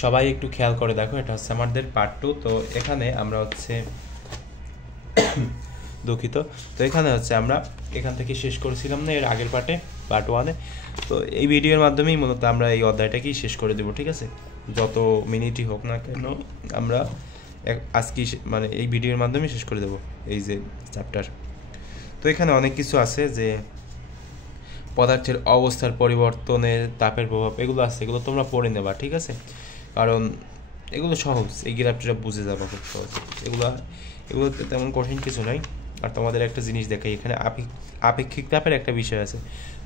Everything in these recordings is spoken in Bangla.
সবাই একটু খেয়াল করে দেখো, এটা হচ্ছে আমাদের পার্ট 2। তো এখানে আমরা হচ্ছে দুঃখিত। তো এখানে হচ্ছে আমরা এখান থেকে শেষ করেছিলাম না এর আগের পার্ট 1-এ। তো এই ভিডিওর মাধ্যমেই মূলত আমরা এই অধ্যায়টাকেই শেষ করে দেবো, ঠিক আছে? যত মিনিটই হোক না কেন আমরা আজকে মানে এই ভিডিওর মাধ্যমে শেষ করে দেবো এই যে চ্যাপ্টার। তো এখানে অনেক কিছু আছে, যে পদার্থের অবস্থার পরিবর্তনে তাপের প্রভাব, এগুলো আছে, এগুলো তোমরা পড়ে নেবা, ঠিক আছে? কারণ এগুলো সহজ, এই গ্রাফটা বুঝে যাবো খুব সহজ। এগুলোতে তেমন কঠিন কিছু নাই। আর তোমাদের একটা জিনিস দেখাই, এখানে আপেক্ষিক তাপের একটা বিষয় আছে।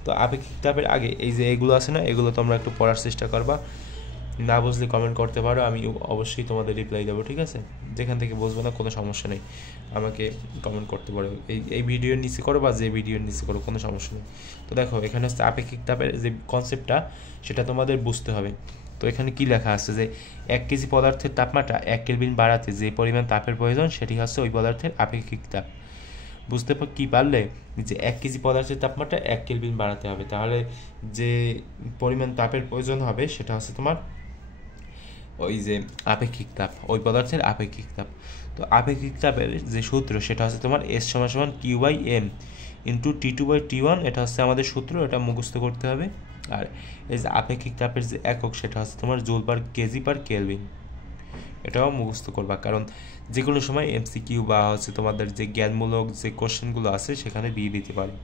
তো আপেক্ষিক তাপের আগে এই যে এগুলো আছে না, এগুলো তোমরা একটু পড়ার চেষ্টা করবা। না বুঝলে কমেন্ট করতে পারো, আমি অবশ্যই তোমাদের রিপ্লাই দেবো, ঠিক আছে? যেখান থেকে বুঝবো না কোনো সমস্যা নেই, আমাকে কমেন্ট করতে পারো। এই ভিডিওর নিচে করো বা যে ভিডিওর নিচে করো, কোনো সমস্যা নেই। তো দেখো এখানে হচ্ছে আপেক্ষিক তাপের যে কনসেপ্টটা, সেটা তোমাদের বুঝতে হবে। তো এখানে কি লেখা আছে, যে 1 কেজি পদার্থের তাপমাত্রা 1 কেলভিন বাড়াতে যে পরিমাণ তাপের প্রয়োজন, সেটি হচ্ছে ওই পদার্থের আপেক্ষিক তাপ। বুঝতে কি পারলে, যে 1 কেজি পদার্থের তাপমাত্রা 1 কেলভিন বাড়াতে হবে, তাহলে যে পরিমাণ তাপের প্রয়োজন হবে সেটা হচ্ছে তোমার ওই যে আপেক্ষিক তাপ, ওই পদার্থের আপেক্ষিক তাপ। তো আপেক্ষিক তাপের যে সূত্র, সেটা হচ্ছে তোমার S = Q/m ইন্টু T2/T1, এটা হচ্ছে আমাদের সূত্র, এটা মুখস্থ করতে হবে। আর এই যে আপেক্ষিক তাপের যে একক, সেটা হচ্ছে তোমার joule per kg per kelvin, এটাও মুখস্থ করবা, কারণ যে কোনো সময় MCQ বা হচ্ছে তোমাদের যে জ্ঞানমূলক যে কোশ্চেনগুলো আছে সেখানে দিয়ে দিতে পারে।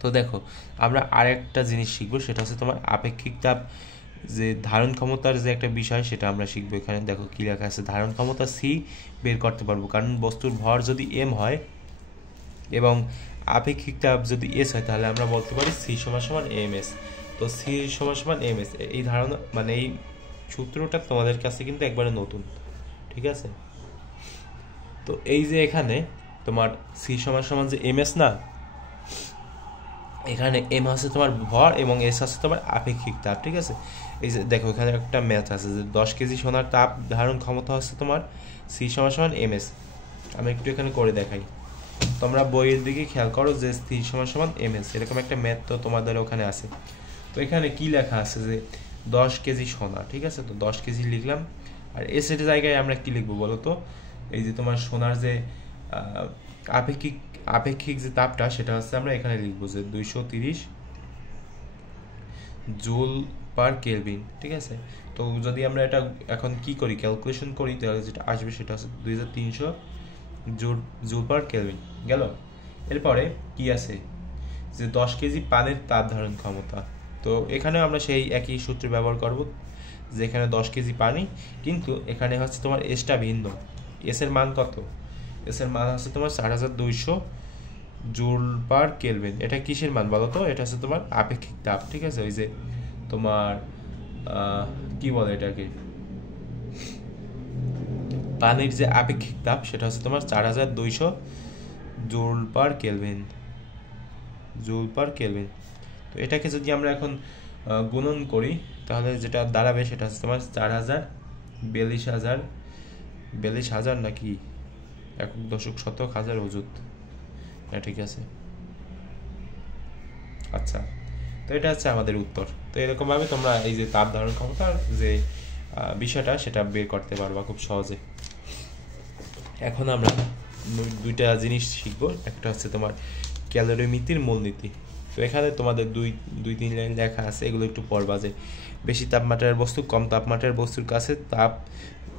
তো দেখো আমরা আরেকটা জিনিস শিখবো, সেটা হচ্ছে তোমার আপেক্ষিক তাপ যে ধারণ ক্ষমতার যে একটা বিষয়, সেটা আমরা শিখবো। এখানে দেখো কি লেখা আছে, ধারণ ক্ষমতা C বের করতে পারবো, কারণ বস্তুর ভর যদি m হয় এবং আপেক্ষিক তাপ যদি s হয়, তাহলে আমরা বলতে পারি C = ms। তো C = ms, এই ধারণা মানে এই সূত্রটা তোমাদের কাছে কিন্তু একবারে নতুন, ঠিক আছে? তো এই যে এখানে তোমার C = যে ms না, এখানে m হচ্ছে তোমার ভর এবং s হচ্ছে তোমার আপেক্ষিক তাপ, ঠিক আছে? এই যে দেখো এখানে একটা ম্যাথ আছে, যে 10 কেজি সোনার তাপ ধারণ ক্ষমতা হচ্ছে তোমার C = ms। আমি একটু এখানে করে দেখাই, তোমরা বইয়ের দিকে খেয়াল করো, যে C = ms, এরকম একটা ম্যাথ তো তোমাদের ওখানে আছে। তো এখানে কি লেখা আছে, যে 10 কেজি সোনা, ঠিক আছে? তো 10 কেজি লিখলাম, আর s এর জায়গায় আমরা কি লিখবো বলো তো? এই যে তোমার সোনার যে আপেক্ষিক যে তাপটা, সেটা হচ্ছে আমরা এখানে লিখবো যে 230 জুল পার কেলভিন, ঠিক আছে? তো যদি আমরা এটা এখন কি করি, ক্যালকুলেশন করি, তাহলে যেটা আসবে সেটা হচ্ছে 2300 জুল পার কেলভিন গেল। এরপরে কি আছে, যে 10 কেজি পানির তাপ ধারণ ক্ষমতা। তো এখানে আমরা সেই একই সূত্র ব্যবহার করব, যে এখানে 10 কেজি পানি, কিন্তু এখানে হচ্ছে তোমার এসটা ভিন্ন। এস এর মান কত? এস এর মান হচ্ছে তোমার 4200 জুল পার কেলভিন। এটা কিসের মান বলো তো? এটা হচ্ছে তোমার আপেক্ষিক তাপ, ঠিক আছে? ওই যে তোমার কি বলে এটাকে, পানির যে আপেক্ষিক তাপ, সেটা হচ্ছে তোমার 4200 জুল পার কেলভিন। তো এটাকে যদি আমরা এখন গুণন করি, তাহলে যেটা দাঁড়াবে সেটা হচ্ছে তোমার 42,000 নাকি একক দশক শতক হাজার অযুত, হ্যাঁ ঠিক আছে। আচ্ছা, তো এটা হচ্ছে আমাদের উত্তর। তো এরকমভাবে তোমরা এই যে তাপ ধারণ ক্ষমতার যে বিষয়টা, সেটা বের করতে পারবা খুব সহজে। এখন আমরা দুইটা জিনিস শিখবো, একটা হচ্ছে তোমার ক্যালোরিমিতির মূলনীতি। তো এখানে তোমাদের দুই তিন লাইন লেখা আছে, এগুলো একটু পড়বা, যে বেশি তাপমাত্রার বস্তু কম তাপমাত্রার বস্তুর কাছে তাপ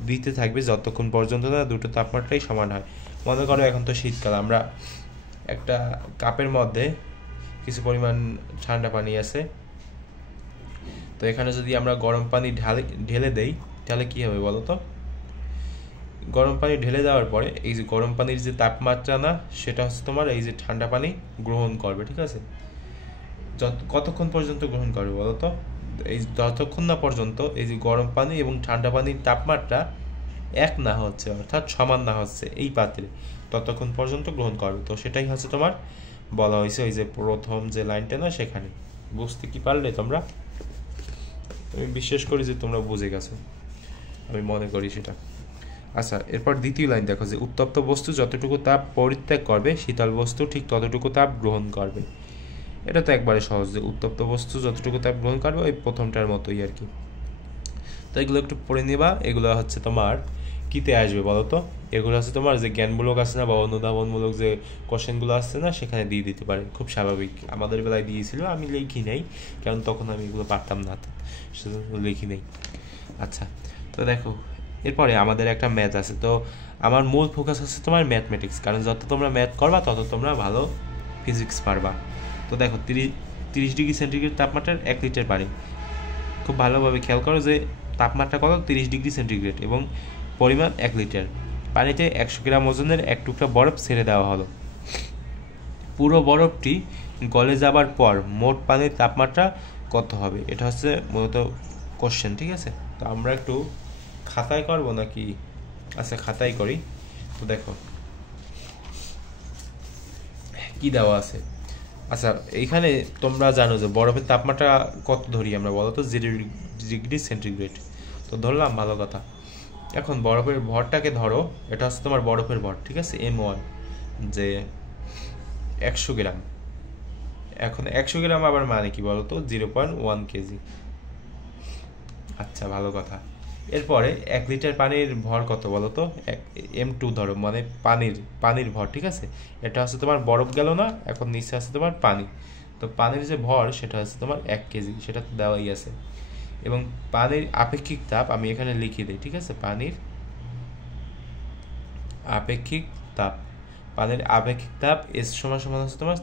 দিতে থাকবে যতক্ষণ পর্যন্ত না দুটো তাপমাত্রাই সমান হয়। মনে করো এখন তো শীতকাল, আমরা একটা কাপের মধ্যে কিছু পরিমাণ ঠান্ডা পানি আছে, তো এখানে যদি আমরা গরম পানি ঢেলে দেই, তাহলে কি হবে বলো তো? গরম পানি ঢেলে দেওয়ার পরে এই যে গরম পানির যে তাপমাত্রা না, সেটা হচ্ছে তোমার এই যে ঠান্ডা পানি গ্রহণ করবে, ঠিক আছে? কতক্ষণ পর্যন্ত গ্রহণ করবে বলো তো? এই যতক্ষণ না পর্যন্ত এই যে গরম পানি এবং ঠান্ডা পানির তাপমাত্রা এক না হচ্ছে, অর্থাৎ সমান না হচ্ছে এই পাত্রে, ততক্ষণ পর্যন্ত গ্রহণ করবে। তো সেটাই হচ্ছে তোমার বলা হয়েছে ওই যে প্রথম যে লাইনটা না, সেখানে। বুঝতে কি পারলে তোমরা? আমি বিশ্বাস করি যে তোমরা বুঝে গেছো, আমি মনে করি সেটা। আচ্ছা, এরপর দ্বিতীয় লাইন দেখো, যে উত্তপ্ত বস্তু যতটুকু তাপ পরিত্যাগ করবে, শীতল বস্তু ঠিক ততটুকু তাপ গ্রহণ করবে। এটা তো একবারে সহজ, যে উত্তপ্ত বস্তু যতটুকু তাপ গ্রহণ করবে, ওই প্রথমটার মতোই আর কি। তো এগুলো একটু পড়ে নিবা। এগুলো হচ্ছে তোমার কিতে আসবে বলো তো? এগুলো হচ্ছে তোমার যে জ্ঞানমূলক আছে না বা অনুধাবনমূলক যে কোশ্চেনগুলো আসছে না, সেখানে দিয়ে দিতে পারে, খুব স্বাভাবিক। আমাদের বেলায় দিয়েছিল, আমি লিখি নাই কারণ তখন আমি এগুলো পারতাম না, সেজন্য লিখি নাই। আচ্ছা, তো দেখো এরপরে আমাদের একটা ম্যাথ আছে। তো আমার মূল ফোকাস আছে তোমার ম্যাথমেটিক্স, কারণ যত তোমরা ম্যাথ করবা তত তোমরা ভালো ফিজিক্স পারবা। তো দেখো 30 ডিগ্রি সেন্টিগ্রেড তাপমাত্রার 1 লিটার পানি। খুব ভালোভাবে খেয়াল করো যে তাপমাত্রা কত, 30 ডিগ্রি সেন্টিগ্রেড এবং পরিমাণ 1 লিটার। পানিতে 100 গ্রাম ওজনের এক টুকরা বরফ ছেড়ে দেওয়া হলো। পুরো বরফটি গলে যাবার পর মোট পানির তাপমাত্রা কত হবে? এটা হচ্ছে মূলত কোশ্চেন, ঠিক আছে? তো আমরা একটু খাতায় করবো নাকি? আচ্ছা, খাতায় করি। তো দেখো কি দেওয়া আছে। আচ্ছা, এইখানে তোমরা জানো যে বরফের তাপমাত্রা কত ধরি আমরা, বলো তো? 0 ডিগ্রি সেন্টিগ্রেড। তো ধরলাম, ভালো কথা। এখন বরফের ভরটাকে ধরো, এটা হচ্ছে তোমার বরফের ভর, ঠিক আছে? M1 যে 100 গ্রাম। এখন 100 গ্রাম আবার মানে কি বলো তো? 0.1 কেজি। আচ্ছা, ভালো কথা। এরপরে 1 লিটার পানির ভর কত বলো তো? M2 ধরো, মানে পানির ভর, ঠিক আছে? এটা হচ্ছে তোমার বরফ গেল না, এখন নিচে আছে তোমার পানি। তো পানির যে ভর সেটা হচ্ছে তোমার 1 কেজি, সেটা তো দেওয়াই আছে। এবং পানির আপেক্ষিক তাপ আমি এখানে লিখে দিই, ঠিক আছে? পানির আপেক্ষিক তাপ, S সমান হচ্ছে তোমার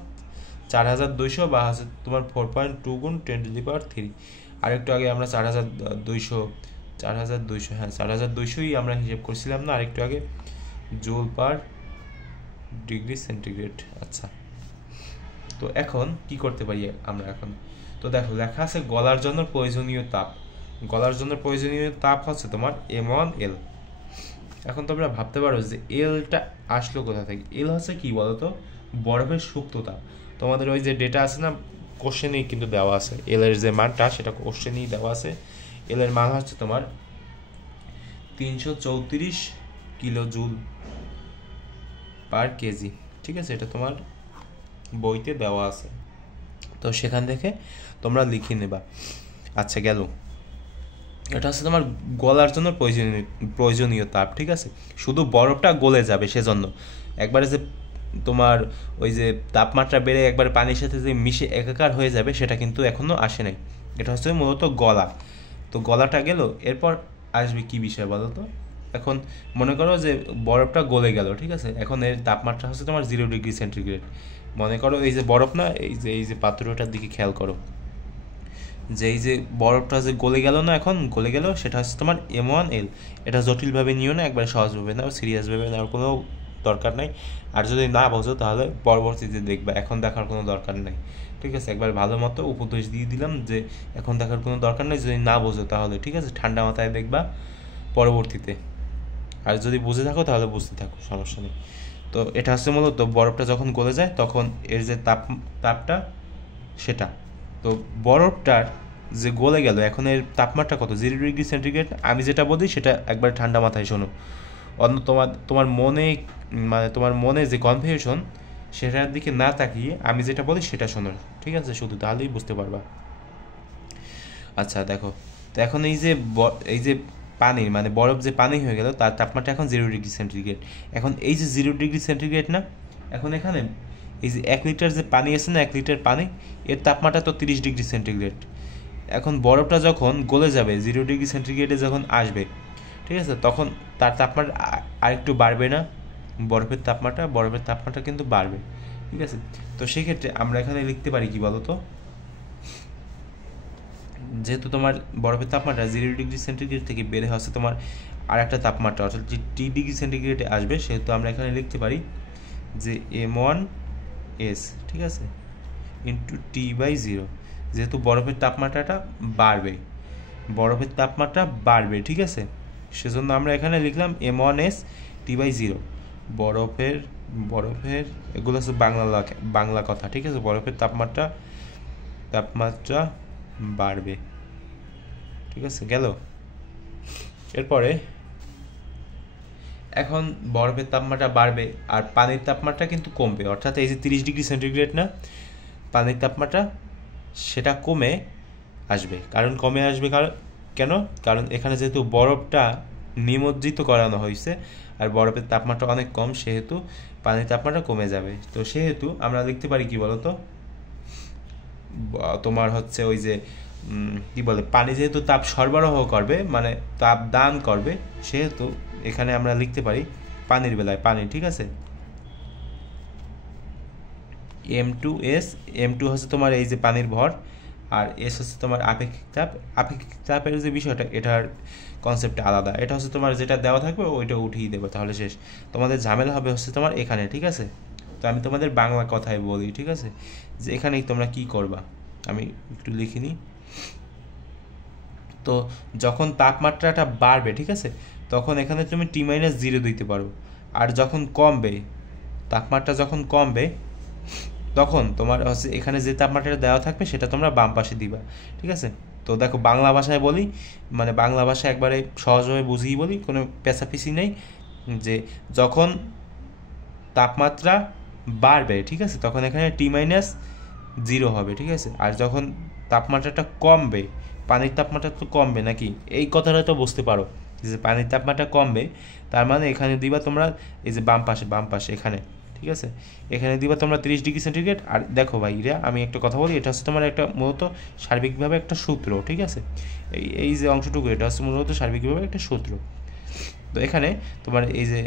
4200 বা হচ্ছে তোমার 4.2 গুণ 10⁻³ আর একটু আগে আমরা 4200 হ্যাঁ 4200ই আমরা হিসেব করছিলাম না আরেকটু আগে, জুল পার ডিগ্রি সেন্টিগ্রেড। আচ্ছা, তো এখন কি করতে পারি আমরা এখন? তো দেখো লেখা আছে গলার জন্য প্রয়োজনীয় তাপ হচ্ছে তোমার M1L। এখন তোমরা ভাবতে পারো যে এলটা আসলো কোথা থেকে? এল হচ্ছে কি বলতো? বরফের সুপ্ততা। তোমাদের ওই যে ডেটা আছে না, কোশ্চেনেই কিন্তু দেওয়া আছে এল এর যে মানটা, সেটা কোশ্চেনেই দেওয়া আছে। এল এর মান হচ্ছে তোমার 334 কিলো জুল পার কেজি, ঠিক আছে? এটা তোমার বইতে দেওয়া আছে, তো সেখান থেকে তোমরা লিখে নেবা। আচ্ছা, গেল। এটা হচ্ছে তোমার গলার জন্য প্রয়োজনীয় তাপ, ঠিক আছে? শুধু বরফটা গলে যাবে সেজন্য। একবারে যে তোমার ওই যে তাপমাত্রা বেড়ে একবার পানির সাথে যে মিশে একাকার হয়ে যাবে, সেটা কিন্তু এখনো আসে নাই। এটা হচ্ছে মূলত গলা। তো গলাটা গেল, এরপর আসবে কি বিষয় বলো তো? এখন মনে করো যে বরফটা গলে গেল, ঠিক আছে? এখন এর তাপমাত্রা হচ্ছে তোমার 0 ডিগ্রি সেন্টিগ্রেড। মনে করো এই যে বরফ না, এই যে পাত্রটার দিকে খেয়াল করো, যে এই যে বরফটা যে গলে গেল না, এখন গলে গেল, সেটা হচ্ছে তোমার M1L। এটা জটিলভাবে নিও না, একবারে সহজভাবে নাও, সিরিয়াসভাবে নেওয়ার কোনো দরকার নাই। আর যদি না বোঝো তাহলে পরবর্তীতে দেখবা, এখন দেখার কোনো দরকার নেই, ঠিক আছে? একবার ভালো মতো উপদেশ দিয়ে দিলাম যে এখন দেখার কোনো দরকার নেই, যদি না বোঝো তাহলে, ঠিক আছে? ঠান্ডা মাথায় দেখবা পরবর্তীতে। আর যদি বুঝে থাকো তাহলে বুঝতে থাকো, সমস্যা নেই। তো এটা হচ্ছে মূলত বরফটা যখন গলে যায় তখন এর যে তাপটা সেটা। তো বরফটার যে গলে গেল, এখন এর তাপমাত্রা কত? 0 ডিগ্রি সেন্টিগ্রেড। আমি যেটা বলি সেটা একবার ঠান্ডা মাথায় শোনো। অন্য তোমার মনে যে কনফিউশন, সেটার দিকে না তাকিয়ে আমি যেটা বলি সেটা শোনো, ঠিক আছে? শুধু তাহলেই বুঝতে পারবা। আচ্ছা, দেখো। তো এখন এই যে পানির বরফ যে পানি হয়ে গেল, তার তাপমাত্রা এখন 0 ডিগ্রি সেন্টিগ্রেড। এখন এই যে 0 ডিগ্রি সেন্টিগ্রেড না, এখন এখানে এই যে 1 লিটার যে পানি আছে না, 1 লিটার পানি, এর তাপমাত্রা তো 30 ডিগ্রি সেন্টিগ্রেড। এখন বরফটা যখন গলে যাবে, 0 ডিগ্রি সেন্টিগ্রেডে যখন আসবে, ঠিক আছে? তখন তার তাপমাত্রা আরেকটু বাড়বে না? বরফের তাপমাত্রা কিন্তু বাড়বে, ঠিক আছে? তো সেক্ষেত্রে আমরা এখানে লিখতে পারি কি বলো তো? যেহেতু তোমার বরফের তাপমাত্রা 0 ডিগ্রি সেন্টিগ্রেড থেকে বেড়ে হচ্ছে তোমার আর একটা তাপমাত্রা, অর্থাৎ যে T ডিগ্রি সেন্টিগ্রেডে আসবে, সেহেতু আমরা এখানে লিখতে পারি যে M1S, ঠিক আছে, ইন্টু T/0। যেহেতু বরফের তাপমাত্রা বাড়বে, ঠিক আছে? সেজন্য আমরা এখানে লিখলাম M1S T/0। বরফের এগুলো হচ্ছে বাংলা কথা, ঠিক আছে? বরফের তাপমাত্রা বাড়বে, ঠিক আছে? গেল। এরপরে এখন বরফের তাপমাত্রা বাড়বে আর পানির তাপমাত্রা কিন্তু কমবে, অর্থাৎ এই যে 30 ডিগ্রি সেন্টিগ্রেড না, পানির তাপমাত্রা সেটা কমে আসবে। কারণ কেন? কারণ এখানে যেহেতু বরফটা নিমজ্জিত করানো হয়েছে আর বরফের তাপমাত্রা অনেক কম, সেহেতু পানির তাপমাত্রা কমে যাবে। তো সেহেতু আমরা লিখতে পারি কি বলতো, তোমার হচ্ছে ওই যে কি বলে, পানি যেহেতু তাপ সরবরাহ করবে মানে তাপ দান করবে, সেহেতু এখানে আমরা লিখতে পারি পানির বেলায় পানি, ঠিক আছে, M2S। M2 হচ্ছে তোমার এই যে পানির ভর, আর S হচ্ছে তোমার আপেক্ষিক তাপ। আপেক্ষিক তাপের যে বিষয়টা, এটার কনসেপ্টটা আলাদা। এটা হচ্ছে তোমার যেটা দেওয়া থাকবে ওইটা উঠিয়ে দেবে, তাহলে শেষ। তোমাদের ঝামেলা হবে হচ্ছে তোমার এখানে, ঠিক আছে। তো আমি তোমাদের বাংলা কথায় বলি, ঠিক আছে, যে এখানেই তোমরা কি করবা, আমি একটু লিখে নিই। তো যখন তাপমাত্রাটা বাড়বে, ঠিক আছে, তখন এখানে তুমি T-0 দিতে পারো। আর যখন কমবে, তাপমাত্রা যখন কমবে, তখন তোমার হচ্ছে এখানে যে তাপমাত্রাটা দেওয়া থাকবে সেটা তোমরা বাম পাশে দিবা, ঠিক আছে। তো দেখো বাংলা ভাষায় বলি, মানে বাংলা ভাষায় একবারে সহজভাবে বুঝিয়ে বলি, কোনো পেঁচাপিচি নেই, যে যখন তাপমাত্রা বাড়বে, ঠিক আছে, তখন এখানে T-0 হবে, ঠিক আছে। আর যখন তাপমাত্রাটা কমবে, পানির তাপমাত্রা তো কমবে নাকি, এই কথাটা তো বুঝতে পারো, যে পানির তাপমাত্রা কমবে, তার মানে এখানে দিবা তোমরা এই যে বাম পাশে এখানে, ঠিক আছে, এখানে দিবা তোমরা 30 ডিগ্রি সেন্টিগ্রেড। আর দেখো ভাইরা, আমি একটা কথা বলি, এটা হচ্ছে তোমার একটা মূলত সার্বিকভাবে একটা সূত্র, ঠিক আছে। এই যে অংশটুকু, এটা হচ্ছে মূলত সার্বিকভাবে একটা সূত্র। তো এখানে তোমার এই যে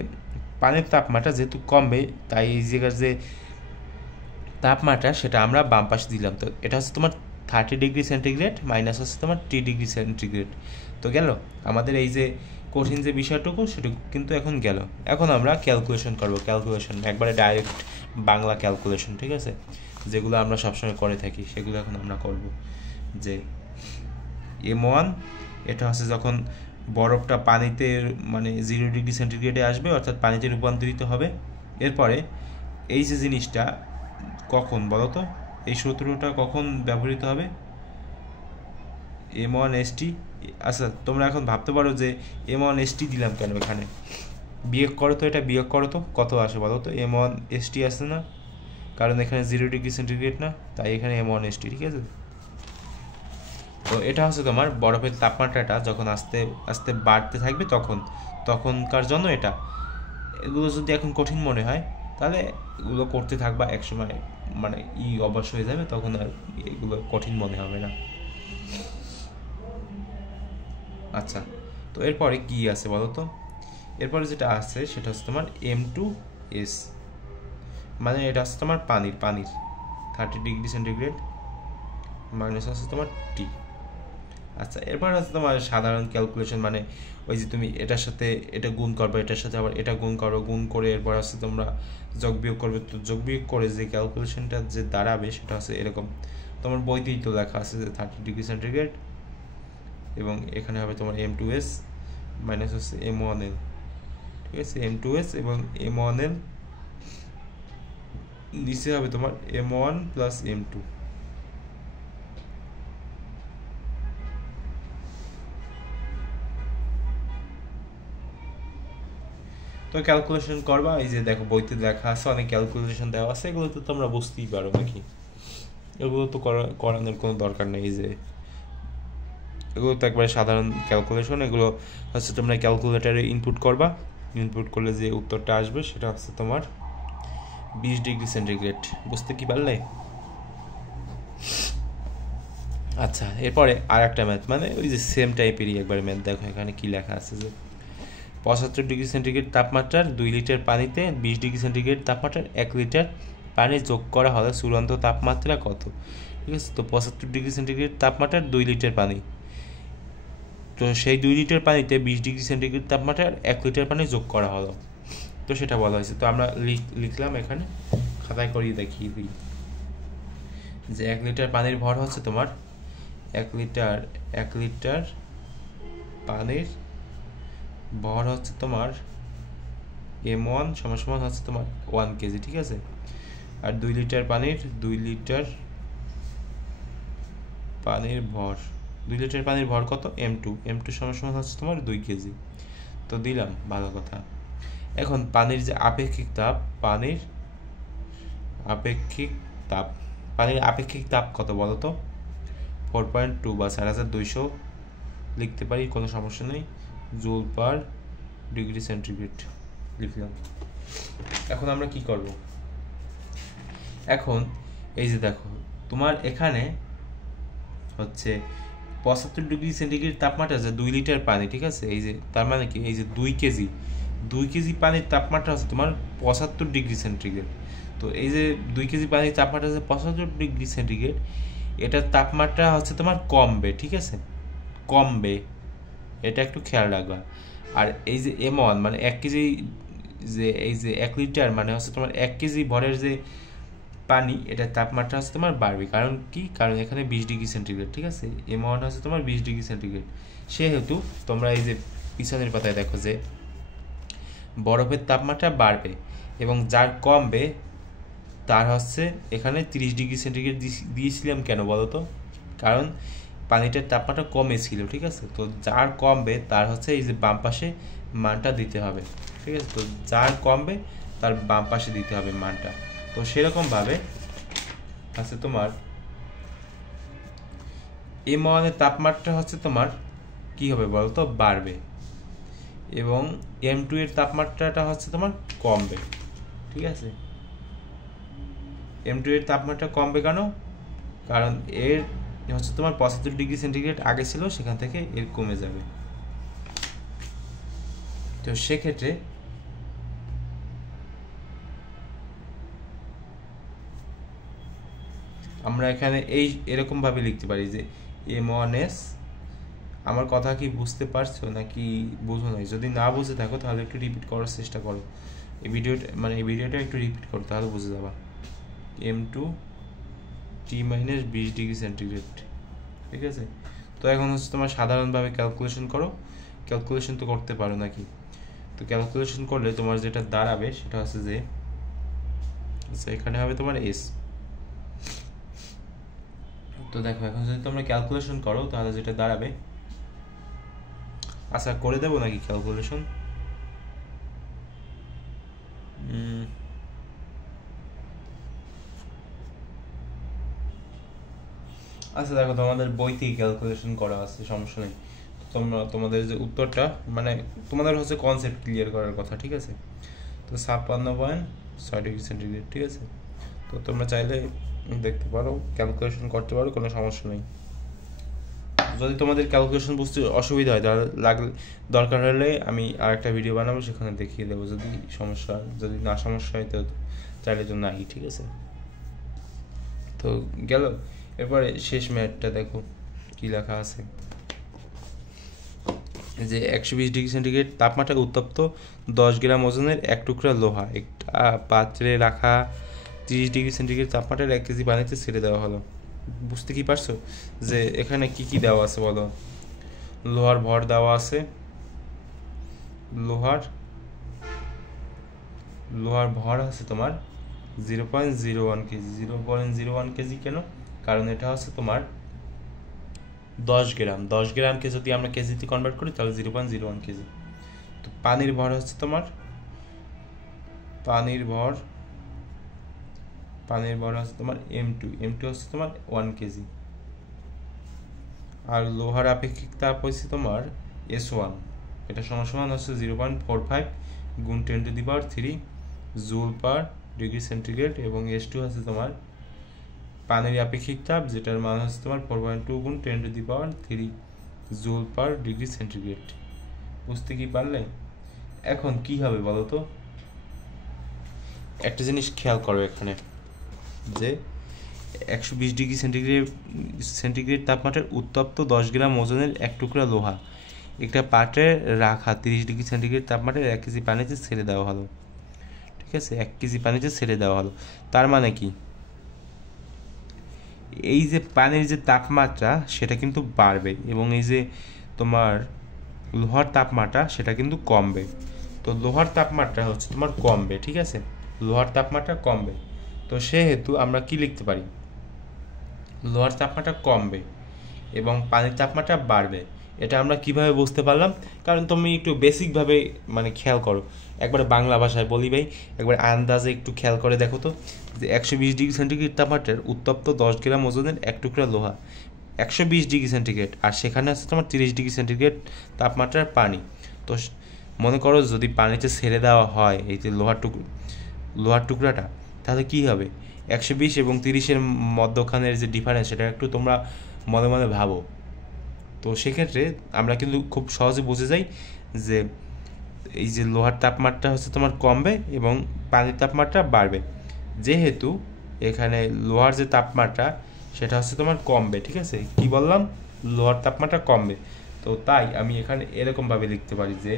পানির তাপমাত্রা যেহেতু কমবে, তাই এই জায়গার যে তাপমাত্রা সেটা আমরা বাম পাশে দিলাম। তো এটা হচ্ছে তোমার 30 ডিগ্রি সেন্টিগ্রেড মাইনাস হচ্ছে তোমার 3 ডিগ্রি সেন্টিগ্রেড। তো গেল আমাদের এই যে কঠিন যে বিষয়টুকু, সেটুকু কিন্তু এখন গেল। এখন আমরা ক্যালকুলেশন করব, ক্যালকুলেশন একবারে ডাইরেক্ট বাংলা ক্যালকুলেশন, ঠিক আছে, যেগুলো আমরা সবসময় করে থাকি সেগুলো এখন আমরা করব। যে M1, এটা হচ্ছে যখন বরফটা পানিতে মানে 0 ডিগ্রি সেন্টিগ্রেডে আসবে, অর্থাৎ পানিতে রূপান্তরিত হবে। এরপরে এই যে জিনিসটা কখন বলো তো, এই সূত্রটা কখন ব্যবহৃত হবে, M1ST। আচ্ছা, তোমরা এখন ভাবতে পারো যে M1ST দিলাম কেন এখানে, বিয়োগ করো তো, এটা বিয়োগ করো তো কত আসে বলো তো, M1ST আসছে না, কারণ এখানে 0 ডিগ্রি সেন্টিগ্রেড না, তাই এখানে M1ST, ঠিক আছে। তো এটা হচ্ছে তোমার বরফের তাপমাত্রাটা যখন আস্তে আস্তে বাড়তে থাকবে, তখনকার জন্য এটা। এগুলো যদি এখন কঠিন মনে হয়, তাহলে এগুলো করতে থাকবা, একসময় মানে অবশ্য হয়ে যাবে, তখন আর এগুলো কঠিন মনে হবে না। আচ্ছা, তো এরপরে কি আছে বলো তো, এরপরে যেটা আছে সেটা হচ্ছে তোমার M2S, মানে এটা হচ্ছে তোমার পানির 30 ডিগ্রি সেন্টিগ্রেড মাইনাস হচ্ছে তোমার T। আচ্ছা, এরপর হচ্ছে তোমার সাধারণ ক্যালকুলেশন, মানে ওই যে তুমি এটার সাথে এটা গুণ করবে, এটার সাথে আবার এটা গুণ করো, গুণ করে এরপর হচ্ছে তোমরা যোগ বিয়োগ করবে। তো যোগ বিয়োগ করে যে ক্যালকুলেশনটা যে দাঁড়াবে সেটা হচ্ছে এরকম, তোমার বইতেই তো লেখা আছে যে 30 ডিগ্রি সেন্টিগ্রেড, এবং এখানে হবে তোমার M2S মাইনাস হচ্ছে M1L, ঠিক আছে, M2S এবং M1L, নিচে হবে তোমার M1 প্লাস M2। তো ক্যালকুলেশন করবা, এই যে দেখো বইতে লেখা আছে, অনেক ক্যালকুলেশন দেওয়া আছে, এগুলো তো তোমরা বুঝতেই পারো নাকি, এগুলো তো করানোর কোনো দরকার নেই। যে এগুলো তো একবারে সাধারণ ক্যালকুলেশন, এগুলো হচ্ছে তোমরা ক্যালকুলেটারে ইনপুট করবা, ইনপুট করলে যে উত্তরটা আসবে সেটা হচ্ছে তোমার 20 ডিগ্রি সেন্টিগ্রেড। বুঝতে কি পারলে? আচ্ছা, এরপরে আর একটা ম্যাথ, মানে ওই যে সেম টাইপেরই একবারে ম্যাথ। দেখো এখানে কি লেখা আছে, যে 75 ডিগ্রি সেন্টিগ্রেড তাপমাত্রার 2 লিটার পানিতে 20 ডিগ্রি সেন্টিগ্রেড তাপমাত্রার 1 লিটার পানি যোগ করা হলে চূড়ান্ত তাপমাত্রা কত, ঠিক আছে। তো 75 ডিগ্রি সেন্টিগ্রেড তাপমাত্রার 2 লিটার পানি, তো সেই 2 লিটার পানিতে 20 ডিগ্রি সেন্টিগ্রেড তাপমাত্রার 1 লিটার পানি যোগ করা হলো, তো সেটা বলা হয়েছে। তো আমরা লিখলাম এখানে, খাতায় করিয়ে দেখিয়ে দিই, যে 1 লিটার পানির ভর হচ্ছে তোমার 1 লিটার পানির ভর হচ্ছে তোমার M1 সমান হচ্ছে তোমার 1 কেজি, ঠিক আছে। আর 2 লিটার পানির ভর কত, M2 সমান হচ্ছে তোমার 2 কেজি। তো দিলাম, ভালো কথা। এখন পানির যে আপেক্ষিক তাপ কত বলো তো, 4.2 বা 4200 লিখতে পারি, কোনো সমস্যা নেই। জুল পার ডিগ্রি সেন্টিগ্রেড লিখলাম। এখন আমরা কি করব, এখন এই যে দেখো তোমার এখানে হচ্ছে 75 ডিগ্রি সেন্টিগ্রেড তাপমাত্রা যে 2 লিটার পানি, ঠিক আছে, এই যে তার মানে কি, এই যে 2 কেজি পানির তাপমাত্রা আছে তোমার 75 ডিগ্রি সেন্টিগ্রেড। তো এই যে 2 কেজি পানির তাপমাত্রা আছে 75 ডিগ্রি সেন্টিগ্রেড, এটার তাপমাত্রা হচ্ছে তোমার কমবে, ঠিক আছে, কমবে, এটা একটু খেয়াল রাখবা। আর এই যে M1 মানে 1 কেজি, যে এই যে 1 লিটার মানে হচ্ছে তোমার 1 কেজি ভরের যে পানি, এটার তাপমাত্রা হচ্ছে তোমার বাড়বে। কারণ কি, কারণ এখানে 20 ডিগ্রি সেন্টিগ্রেড, ঠিক আছে, M1 হচ্ছে তোমার 20 ডিগ্রি সেন্টিগ্রেড। সেহেতু তোমরা এই যে পিছনের পাতায় দেখো যে বরফের তাপমাত্রা বাড়বে, এবং যার কমবে তার হচ্ছে এখানে 30 ডিগ্রি সেন্টিগ্রেড দিয়েছিলাম কেন বলো তো, কারণ পানিটার তাপমাত্রা কমে ছিল, ঠিক আছে। তো যার কমবে তার হচ্ছে এই যে বাম পাশে মানটা দিতে হবে, ঠিক আছে। তো যার কমবে তার বাম পাশে দিতে হবে মানটা। তো সেরকমভাবে আছে তোমার M1 এর তাপমাত্রা হচ্ছে তোমার কি হবে বলতো, বাড়বে, এবং M2 এর তাপমাত্রাটা হচ্ছে তোমার কমবে, ঠিক আছে। M2 এর তাপমাত্রা কমবে কেন, কারণ এর হচ্ছে তোমার 75 ডিগ্রি সেন্টিগ্রেড আগে ছিল, সেখান থেকে এর কমে যাবে। তো সেক্ষেত্রে আমরা এখানে এই এরকমভাবে লিখতে পারি যে M1S, আমার কথা কি বুঝতে পারছো নাকি বুঝো নাই? যদি না বুঝে থাকো তাহলে একটু রিপিট করার চেষ্টা করো, এই ভিডিওটা একটু রিপিট করো, তাহলে বুঝে যাবা। M2 T - 20 ডিগ্রি সেন্টিগ্রেড, ঠিক আছে। তো এখন হচ্ছে তোমার সাধারণভাবে ক্যালকুলেশন করো, ক্যালকুলেশন তো করতে পারো নাকি? তো ক্যালকুলেশন করলে তোমার যেটা দাঁড়াবে সেটা হচ্ছে যে এখানে হবে তোমার S। তো দেখো এখন যদি তোমরা ক্যালকুলেশন করো তাহলে যেটা দাঁড়াবে, আচ্ছা করে দেবো নাকি ক্যালকুলেশন? আচ্ছা দেখো তোমাদের বইতেই ক্যালকুলেশন করা আছে, সমস্যা নেই। তোমাদের যে উত্তরটা মানে তোমাদের হচ্ছে কনসেপ্ট ক্লিয়ার করার কথা, ঠিক আছে। তো 56.6 ডিগ্রি সেন্টিগ্রেড, ঠিক আছে। তো তোমরা চাইলে দেখতে পারো, ক্যালকুলেশন করতে পারো, কোনো সমস্যা নেই। যদি তোমাদের ক্যালকুলেশন বুঝতে অসুবিধা হয় তাহলে দরকার হলে আমি আরেকটা ভিডিও বানাবো, সেখানে দেখিয়ে দেবো। যদি না সমস্যা হয় তো চাইলে তো নাই, ঠিক আছে। তো গেল, এরপরে শেষ ম্যাথটা দেখো কি লেখা আছে, যে 120 ডিগ্রি সেন্টিগ্রেড তাপমাত্রায় উত্তপ্ত 10 গ্রাম ওজনের এক টুকরা লোহা একটা পাত্রে রাখা 30 ডিগ্রি সেন্টিগ্রেড তাপমাত্রায় 1 কেজি পানিতে ছেড়ে দেওয়া হলো। বুঝতে কি পারছো যে এখানে কি কি দেওয়া আছে বলো? লোহার ভর দেওয়া আছে, লোহার ভর আছে তোমার 0.01 কেজি। 0.01 কেজি কেন? কারণ এটা হচ্ছে তোমার 10 গ্রামকে যদি আমরা কেজিতে কনভার্ট করি তাহলে 0.01 কেজি। তো পানির ভর হচ্ছে তোমার হচ্ছে তোমার M2 হচ্ছে তোমার 1 কেজি। আর লোহার আপেক্ষিক তাপ হচ্ছে তোমার S1, এটা সমান হচ্ছে 0.45 গুণ 10⁻³ জুল পার ডিগ্রি সেন্টিগ্রেড, এবং S2 হচ্ছে তোমার পানির আপেক্ষিক তাপ, যেটার মান হচ্ছে তোমার 4.2 গুণ 10⁻³ জুল পার ডিগ্রি সেন্টিগ্রেড। বুঝতে কি পারলে? এখন কি হবে বলো তো, একটা জিনিস খেয়াল করো এখানে, যে 120 ডিগ্রি সেন্টিগ্রেড তাপমাত্রায় উত্তপ্ত 10 গ্রাম ওজনের এক টুকরা লোহা একটা পাত্রে রাখা 30 ডিগ্রি সেন্টিগ্রেড তাপমাত্রায় 1 কেজি পানিতে ছেড়ে দেওয়া হলো, ঠিক আছে। 1 কেজি পানিতে ছেড়ে দেওয়া হলো, তার মানে কি, এই যে পানির যে তাপমাত্রা সেটা কিন্তু বাড়বে, এবং এই যে তোমার লোহার তাপমাত্রা সেটা কিন্তু কমবে। তো লোহার তাপমাত্রা হচ্ছে তোমার কমবে, ঠিক আছে, লোহার তাপমাত্রা কমবে। তো সেহেতু আমরা কি লিখতে পারি, লোহার তাপমাত্রা কমবে এবং পানির তাপমাত্রা বাড়বে। এটা আমরা কিভাবে বুঝতে পারলাম? কারণ তুমি একটু বেসিকভাবে মানে খেয়াল করো, একবার বাংলা ভাষায় বলি ভাই, একবার আন্দাজে একটু খেয়াল করে দেখো তো, যে 120 ডিগ্রি সেন্টিগ্রেড তাপমাত্রার উত্তপ্ত 10 গ্রাম ওজনের এক টুকরা লোহা 120 ডিগ্রি সেন্টিগ্রেড, আর সেখানে আছে তোমার 30 ডিগ্রি সেন্টিগ্রেড তাপমাত্রার পানি। তো মনে করো যদি পানিতে ছেড়ে দেওয়া হয় এই যে লোহার টুকরাটা, তাহলে কি হবে? 120 এবং 30-এর মধ্যখানের যে ডিফারেন্স, সেটা একটু তোমরা মনে মনে ভাবো। তো সেক্ষেত্রে আমরা কিন্তু খুব সহজে বুঝে যাই যে এই যে লোহার তাপমাত্রা হচ্ছে তোমার কমবে এবং পানির তাপমাত্রা বাড়বে, যেহেতু এখানে লোহার যে তাপমাত্রা সেটা হচ্ছে তোমার কমবে। ঠিক আছে, কি বললাম? লোহার তাপমাত্রা কমবে। তো তাই আমি এখানে এরকমভাবে লিখতে পারি যে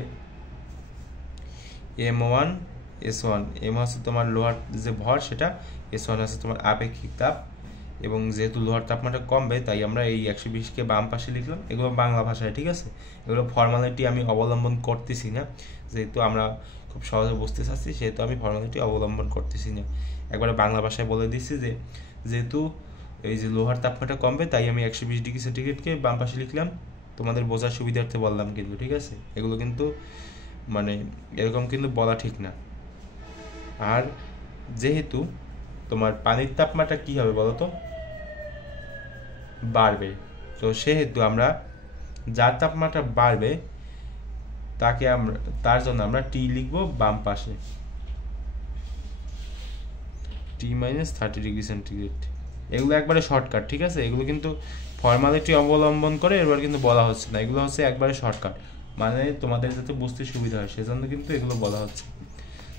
M1S1, এম হচ্ছে তোমার লোহার যে ভর সেটা, S1 হচ্ছে তোমার আপেক্ষিক তাপ। এবং যেহেতু লোহার তাপমাত্রা কমবে তাই আমরা এই 120কে বাম পাশে লিখলাম। এগুলো বাংলা ভাষায়, ঠিক আছে, এগুলো ফর্মালিটি আমি অবলম্বন করতেছি না, যেহেতু আমরা খুব সহজে বুঝতে চাচ্ছি সেহেতু আমি ফর্মালিটি অবলম্বন করতেছি না। একবারে বাংলা ভাষায় বলে দিচ্ছি যে যেহেতু এই যে লোহার তাপমাত্রা কমবে তাই আমি 120 ডিগ্রি সেন্টিগ্রেডকে বাম পাশে লিখলাম। তোমাদের বোঝার সুবিধার্থে বললাম কিন্তু, ঠিক আছে, এগুলো কিন্তু মানে এরকম কিন্তু বলা ঠিক না। আর যেহেতু তোমার পানির তাপমাত্রা কি হবে বলো তো? বাড়বে। তো সেহেতু আমরা যার তাপমাত্রা বাড়বে তার জন্য আমরা টি লিখবো বাম পাশে, T-30 ডিগ্রি সেন্টিগ্রেড। এগুলো একবারে শর্টকাট, ঠিক আছে, এগুলো কিন্তু ফর্মালিটি অবলম্বন করে এবার কিন্তু বলা হচ্ছে না, এগুলো হচ্ছে একবারে শর্টকাট, মানে তোমাদের যাতে বুঝতে সুবিধা হয় সেজন্য কিন্তু এগুলো বলা হচ্ছে।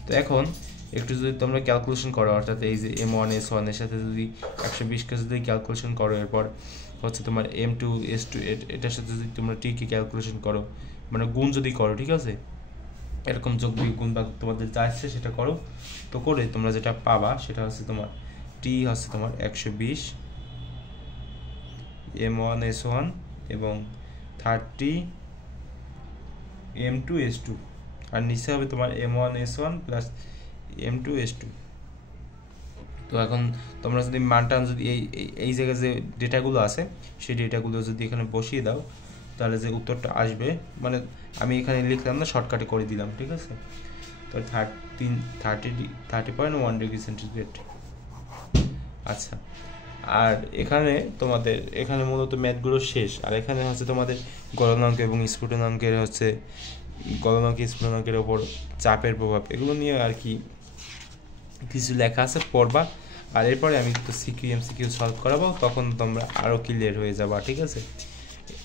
তো এখন একটু যদি তোমরা ক্যালকুলেশন করো, অর্থাৎ এই যে M1S1 এর সাথে যদি 120কে যদি ক্যালকুলেশন করো, এরপর হচ্ছে তোমার M2S2 এটার সাথে যদি তোমরা T কে ক্যালকুলেশন করো, মানে গুণ যদি করো, ঠিক আছে, এরকম যোগ বিয়োগ গুণ বা তোমাদের যা ইচ্ছে সেটা করো, তো করে তোমরা যেটা পাবা সেটা হচ্ছে তোমার T হচ্ছে তোমার 120 M1S1 এবং 30 M2S2, আর নিচে হবে তোমার M1S1 প্লাস M2S2। তো এখন তোমরা যদি মানটা যদি এই জায়গায় যে ডেটাগুলো আছে সেই ডেটাগুলো যদি এখানে বসিয়ে দাও, তাহলে যে উত্তরটা আসবে, মানে আমি এখানে লিখলাম না, শর্টকাটে করে দিলাম, ঠিক আছে। তো 30.1 ডিগ্রি সেন্টিগ্রেড। আচ্ছা, আর এখানে তোমাদের এখানে মূলত ম্যাথগুলো শেষ, আর এখানে হচ্ছে তোমাদের গলনাঙ্ক এবং স্ফুটনাঙ্কের হচ্ছে গলনাঙ্ক স্ফুটনাঙ্কের ওপর চাপের প্রভাব, এগুলো নিয়ে আর কি কিছু লেখা আছে, পড়বা। আর এরপরে আমি তো MCQ সলভ করাবো, তখন তোমরা আরও ক্লিয়ার হয়ে যাবা, ঠিক আছে।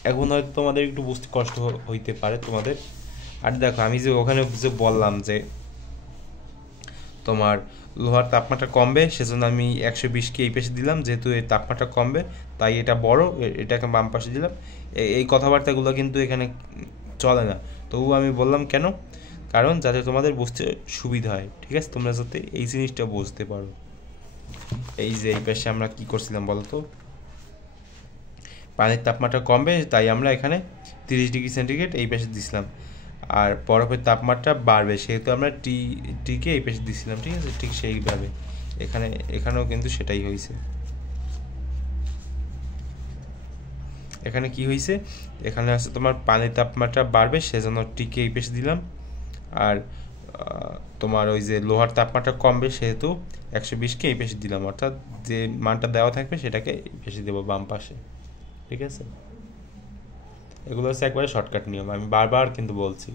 এখন হয়তো তোমাদের একটু বুঝতে কষ্ট হইতে পারে তোমাদের। আর দেখো আমি যে ওখানে যে বললাম যে তোমার লোহার তাপমাত্রা কমবে, সেজন্য আমি 120কে এই পাশে দিলাম, যেহেতু এর তাপমাত্রা কমবে তাই এটা বড়, এটাকে বাম পাশে দিলাম। এই কথাবার্তাগুলো কিন্তু এখানে চলে না, তবুও আমি বললাম কেন, কারণ যাতে তোমাদের বুঝতে সুবিধা হয়, ঠিক আছে, তোমরা যাতে এই জিনিসটা বুঝতে পারো। এই যে এই পাশে আমরা কি করছিলাম বলতো, পানির তাপমাত্রা কমবে তাই আমরা এখানে 30 ডিগ্রি সেন্টিগ্রেড এই পাশে দিছিলাম, আর বরফের তাপমাত্রা বাড়বে সেহেতু আমরা টিকে এই পাশে দিছিলাম, ঠিক আছে। ঠিক সেইভাবে এখানেও কিন্তু সেটাই হয়েছে। এখানে কি হয়েছে, এখানে আছে তোমার পানির তাপমাত্রা বাড়বে সেজন্য টিকে এই পাশে দিলাম, আর তোমার ওই যে লোহার তাপমাত্রা কমবে সেহেতু 120কে এই পাশে দিলাম, অর্থাৎ যে মানটা দেওয়া থাকবে সেটাকে এই পাশে দেবো বাম পাশে, ঠিক আছে। এগুলো হচ্ছে একবারে শর্টকাট নিয়ম, আমি বারবার কিন্তু বলছি।